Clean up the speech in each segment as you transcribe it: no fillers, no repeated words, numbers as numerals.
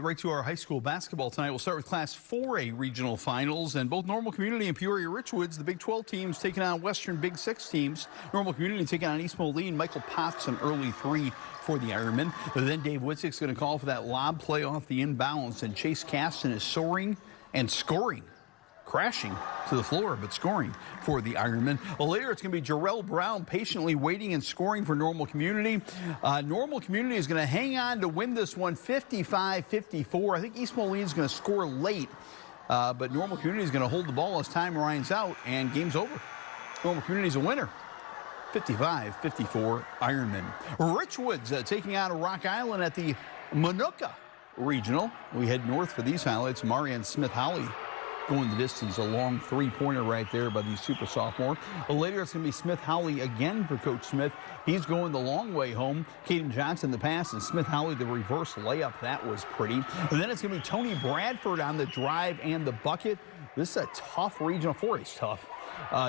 get right to our high school basketball tonight. We'll start with Class 4A regional finals, and both Normal Community and Peoria Richwoods, the Big 12 teams, taking on Western Big 6 teams. Normal Community taking on East Moline. Michael Potts an early three for the Ironmen. But then Dave Witzick's going to call for that lob play off the inbounds, and Chase Caston is soaring and scoring. Crashing to the floor, but scoring for the Ironmen. Well, later it's going to be Jarrell Brown patiently waiting and scoring for Normal Community. Normal Community is going to hang on to win this one 55-54. I think East Moline is going to score late, but Normal Community is going to hold the ball as time runs out, and game's over. Normal Community is a winner. 55-54 Ironmen. Richwoods taking on Rock Island at the Minooka Regional. We head north for these highlights. Marianne Smith-Holly going the distance, a long three-pointer right there by the super sophomore. Later it's going to be Smith-Holly again for Coach Smith. He's going the long way home. Caden Johnson the pass, and Smith-Holly the reverse layup. That was pretty. And then it's going to be Tony Bradford on the drive and the bucket. This is a tough regional. 4A is tough.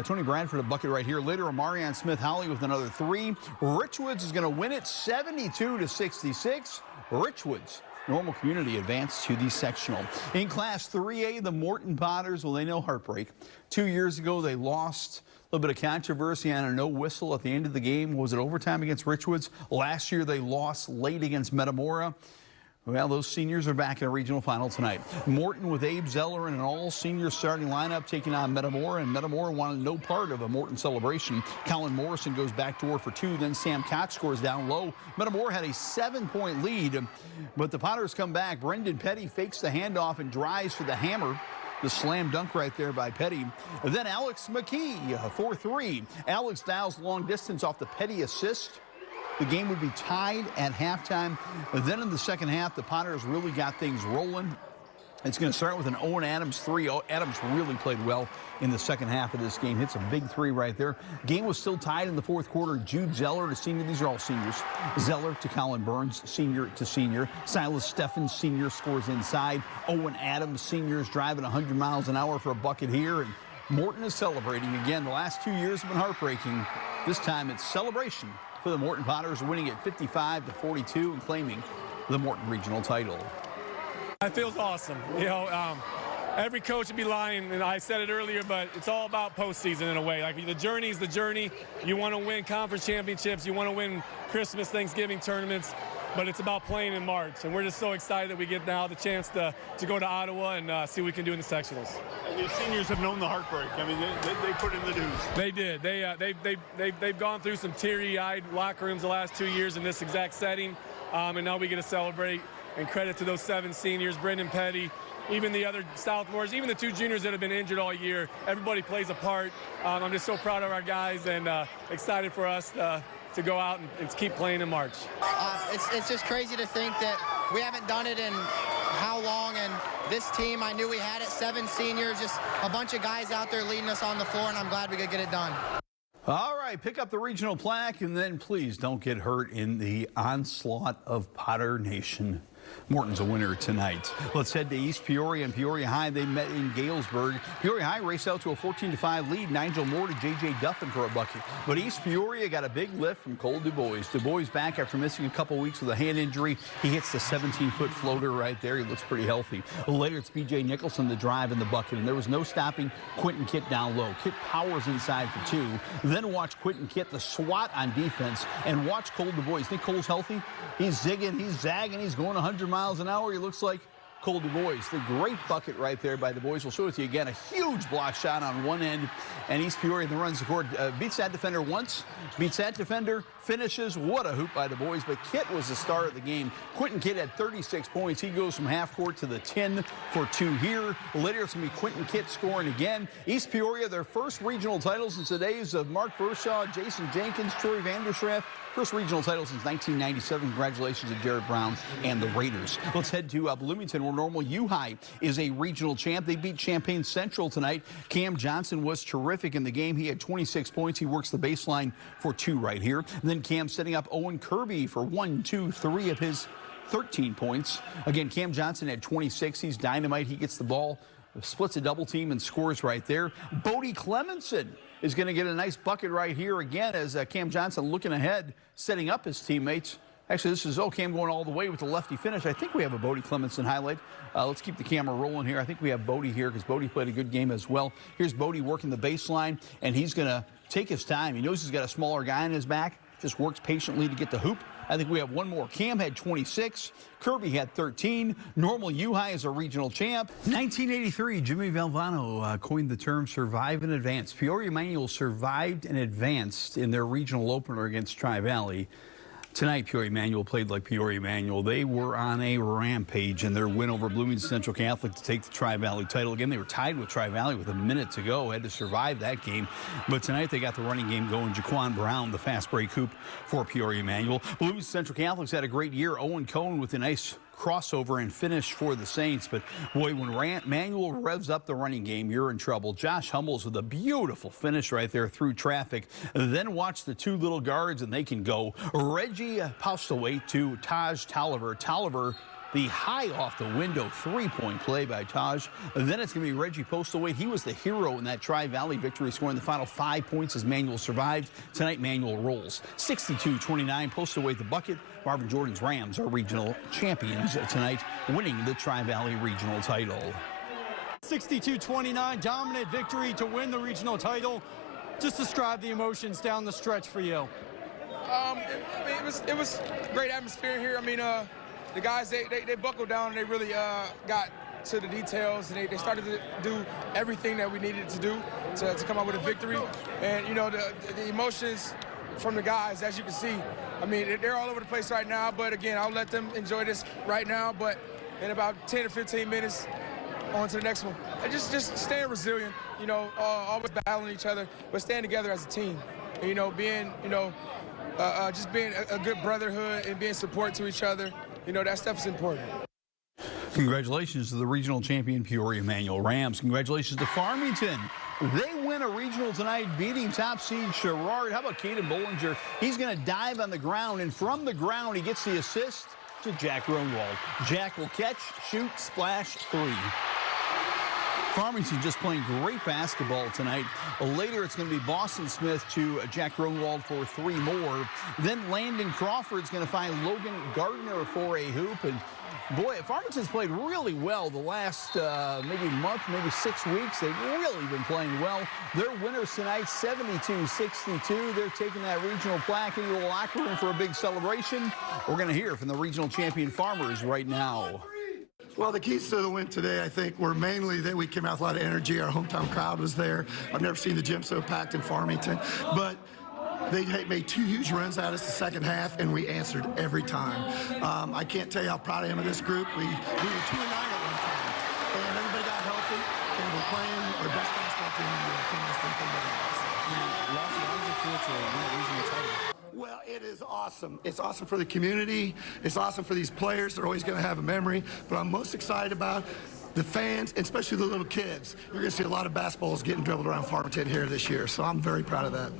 Tony Bradford a bucket right here. Later, Marianne Smith-Holly with another three. Richwoods is going to win it 72-66. Richwoods. Normal Community advanced to the sectional. In Class 3A, the Morton Potters, well, they know heartbreak. 2 years ago, they lost. A little bit of controversy on a no whistle at the end of the game. Was it overtime against Richwoods? Last year, they lost late against Metamora. Well, those seniors are back in a regional final tonight. Morton with Abe Zeller in an all-senior starting lineup taking on Metamora, and Metamora wanted no part of a Morton celebration. Colin Morrison goes back door for two, then Sam Cox scores down low. Metamora had a 7-point lead, but the Potters come back. Brendan Petty fakes the handoff and drives for the hammer. The slam dunk right there by Petty. Then Alex McKee for three. Alex dials long distance off the Petty assist. The game would be tied at halftime. Then in the second half, the Potters really got things rolling. It's going to start with an Owen Adams three. Adams really played well in the second half of this game. Hits a big three right there. Game was still tied in the fourth quarter. Jude Zeller to senior. These are all seniors. Zeller to Colin Burns, senior to senior. Silas Steffens, senior, scores inside. Owen Adams, seniors, driving 100 miles an hour for a bucket here. And Morton is celebrating again. The last 2 years have been heartbreaking. This time it's celebration for the Morton Potters, winning it 55-42 and claiming the Morton regional title. It feels awesome. You know, every coach would be lying, and I said it earlier, but it's all about postseason in a way. Like, the journey is the journey. You want to win conference championships. You want to win Christmas, Thanksgiving tournaments, but it's about playing in March. And we're just so excited that we get now the chance to go to Ottawa and see what we can do in the sectionals. And the seniors have known the heartbreak. I mean, they put in the dues. They did. They've gone through some teary-eyed locker rooms the last 2 years in this exact setting, and now we get to celebrate. And credit to those 7 seniors, Brendan Petty, even the other sophomores, even the 2 juniors that have been injured all year. Everybody plays a part. I'm just so proud of our guys and excited for us to go out and keep playing in March. It's just crazy to think that we haven't done it in how long, and this team, I knew we had it, 7 seniors, just a bunch of guys out there leading us on the floor, and I'm glad we could get it done. All right, pick up the regional plaque, and then please don't get hurt in the onslaught of Potter Nation. Morton's a winner tonight. Let's head to East Peoria and Peoria High. They met in Galesburg. Peoria High raced out to a 14-5 lead. Nigel Moore to J.J. Duffin for a bucket. But East Peoria got a big lift from Cole DuBois. DuBois back after missing a couple weeks with a hand injury. He hits the 17-foot floater right there. He looks pretty healthy. Later, it's B.J. Nicholson the drive in the bucket, and there was no stopping Quentin Kitt down low. Kitt powers inside for 2. Then watch Quentin Kitt, the SWAT on defense, and watch Cole DuBois. Think Cole's healthy? He's zigging, he's zagging, he's going 100 miles an hour. He looks like Cole DuBois. The great bucket right there by DuBois. We'll show it to you again. A huge block shot on one end, and East Peoria then runs the court. Beats that defender once, beats that defender, finishes. What a hoop by DuBois, but Kitt was the star of the game. Quentin Kitt had 36 points. He goes from half court to the 10 for 2 here. Later, it's going to be Quentin Kitt scoring again. East Peoria, their first regional title since the days of Mark Vershaw, Jason Jenkins, Troy Vanderschraff. First regional title since 1997. Congratulations to Jared Brown and the Raiders. Let's head to Bloomington, where Normal U High is a regional champ. They beat Champaign Central tonight. Cam Johnson was terrific in the game. He had 26 points. He works the baseline for 2 right here. And then Cam setting up Owen Kirby for 1, 2, 3 of his 13 points. Again, Cam Johnson had 26. He's dynamite. He gets the ball, splits a double team, and scores right there. Bodie Clemenson is going to get a nice bucket right here again as Cam Johnson looking ahead, setting up his teammates Actually, this is okay. I'm going all the way with the lefty finish. I think we have a Bodie Clemenson highlight. Let's keep the camera rolling here. I think we have Bodie here because Bodie played a good game as well. Here's Bodie working the baseline, and he's going to take his time. He knows he's got a smaller guy on his back, just works patiently to get the hoop. I think we have one more. Cam had 26. Kirby had 13. Normal U-High is a regional champ. 1983, Jimmy Valvano coined the term survive and advance. Peoria Manual survived and advanced in their regional opener against Tri-Valley. Tonight, Peoria Manual played like Peoria Manual. They were on a rampage in their win over Bloomington Central Catholic to take the Tri-Valley title. Again, they were tied with Tri-Valley with a minute to go, had to survive that game. But tonight, they got the running game going. Jaquan Brown, the fast break hoop for Peoria Manual. Bloomington Central Catholics had a great year. Owen Cohn with a nice crossover and finish for the Saints. But boy, when Manual revs up the running game, you're in trouble. Josh Hummels with a beautiful finish right there through traffic. Then watch the two little guards and they can go. Reggie Postlewaite to Taj Tolliver. Tolliver, the high off the window three-point play by Taj. Then it's going to be Reggie Postlewaite. He was the hero in that Tri-Valley victory, scoring the final 5 points as Manual survived. Tonight, Manual rolls 62-29. Postlewaite the bucket. Marvin Jordan's Rams are regional champions tonight, winning the Tri-Valley regional title. 62-29, dominant victory to win the regional title. Just describe the emotions down the stretch for you. It was great atmosphere here. I mean, the guys, they buckled down and they really got to the details, and they started to do everything that we needed to do to come up with a victory. And, you know, the emotions from the guys, as you can see, I mean, they're all over the place right now, but again, I'll let them enjoy this right now, but in about 10 or 15 minutes, on to the next one. And just staying resilient, you know, always battling each other, but staying together as a team. And, you know, being, you know, just being a good brotherhood and being support to each other, you know, that stuff is important. Congratulations to the regional champion Peoria Manual Rams. Congratulations to Farmington. They win a regional tonight, beating top seed Sherrard. How about Caden Bollinger? He's going to dive on the ground, and from the ground, he gets the assist to Jack Ronwald. Jack will catch, shoot, splash, three. Farmington just playing great basketball tonight. Later, it's going to be Boston Smith to Jack Ronwald for three more. Then Landon Crawford's going to find Logan Gardner for a hoop. And boy, Farmington's played really well the last maybe month, maybe 6 weeks. They've really been playing well. They're winners tonight, 72-62. They're taking that regional plaque into the locker room for a big celebration. We're going to hear from the regional champion Farmers right now. Well, the keys to the win today, I think, were mainly that we came out with a lot of energy. Our hometown crowd was there. I've never seen the gym so packed in Farmington. But they made two huge runs at us the second half, and we answered every time. I can't tell you how proud I am of this group. We were 2-9 at one time, and everybody got healthy, and we're playing our best basketball team in the Well, it is awesome. It's awesome for the community. It's awesome for these players. They're always going to have a memory. But I'm most excited about the fans, and especially the little kids. You're going to see a lot of basketballs getting dribbled around Farmington here this year. So I'm very proud of that.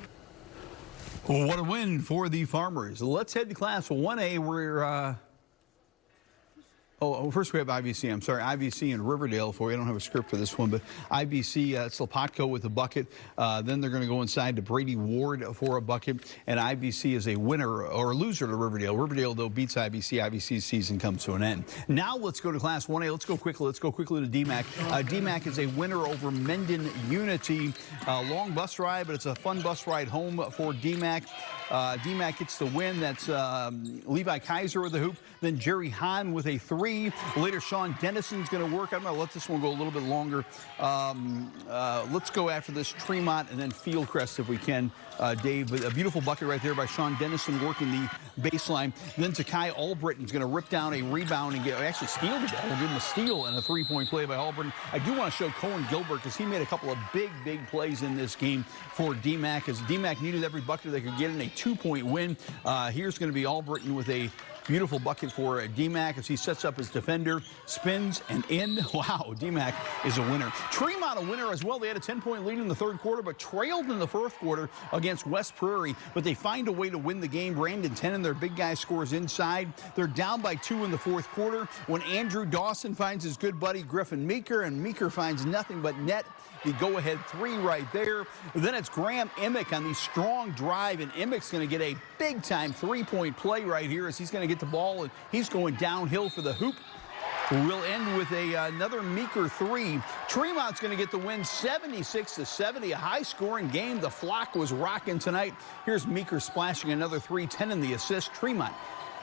Well, what a win for the Farmers. Let's head to Class 1A. We're first we have IVC. I'm sorry, IVC in Riverdale for you. I don't have a script for this one, but IVC, Slopotko with a bucket. Then they're going to go inside to Brady Ward for a bucket. And IVC is a winner or a loser to Riverdale. Riverdale, though, beats IVC. IVC's season comes to an end. Now let's go to Class 1A. Let's go quickly. Let's go quickly to DMAC. DMAC is a winner over Mendon Unity. Long bus ride, but it's a fun bus ride home for DMAC. DMAC gets the win. That's Levi Kaiser with the hoop. Then Jerry Hahn with a three. Later, Sean Dennison's going to work. I'm going to let this one go a little bit longer. Let's go after this Tremont and then Fieldcrest if we can, Dave. But a beautiful bucket right there by Sean Dennison working the baseline. Then Takai Albritton's going to rip down a rebound and actually steal the ball. We'll give him a steal and a three-point play by Albritton. I do want to show Cohen Gilbert because he made a couple of big plays in this game for DMAC as DMAC needed every bucket they could get in a two-point win. Here's going to be Albritton with a Beautiful bucket for D-Mac as he sets up his defender, spins and in. Wow, D-Mac is a winner. Tremont a winner as well. They had a 10-point lead in the third quarter, but trailed in the fourth quarter against West Prairie. But they find a way to win the game. Brandon Tennant, their big guy, scores inside. They're down by 2 in the fourth quarter when Andrew Dawson finds his good buddy Griffin Meeker, and Meeker finds nothing but net. The go-ahead 3 right there. Then it's Graham Emick on the strong drive, and Emick's going to get a big-time 3-point play right here as he's going to get the ball, and he's going downhill for the hoop. We'll end with another Meeker 3. Tremont's going to get the win 76-70, a high-scoring game. The Flock was rocking tonight. Here's Meeker splashing another 3, 10 in the assist. Tremont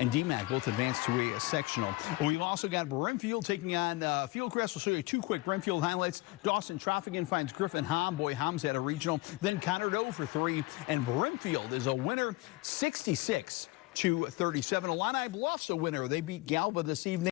and D-Mac both advanced to a sectional. We've also got Brimfield taking on Fieldcrest. We'll show you 2 quick Brimfield highlights. Dawson Troffigan finds Griffin Hom. Boy, Hom's had a regional. Then Connor Doe for 3. And Brimfield is a winner, 66-37. Illini Bluff's a winner. They beat Galva this evening.